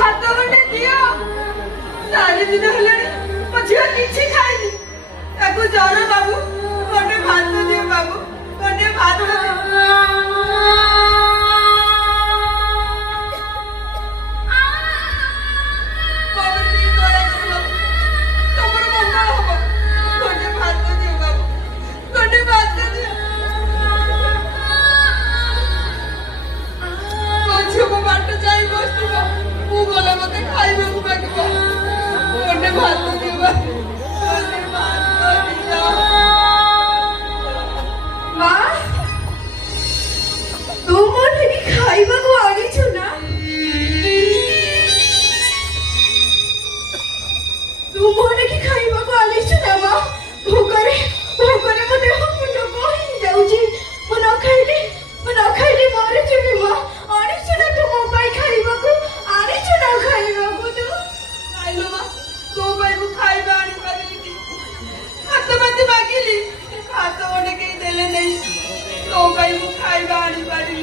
ଭାତ ଗଣ୍ଡେ ଦିଅ। 4 ଦିନ ହେଲାଣି ମୋ ଝିଅ କିଛି ଖାଇନି। ତାକୁ ଜର ବାବୁ, ଗଣ୍ଡେ ଭାତ ଦିଅ ବାବୁ, ଗଣ୍ଡେ ଭାତ ଦିଅ। ଖାଇବା ଆଣିପାରିଲି।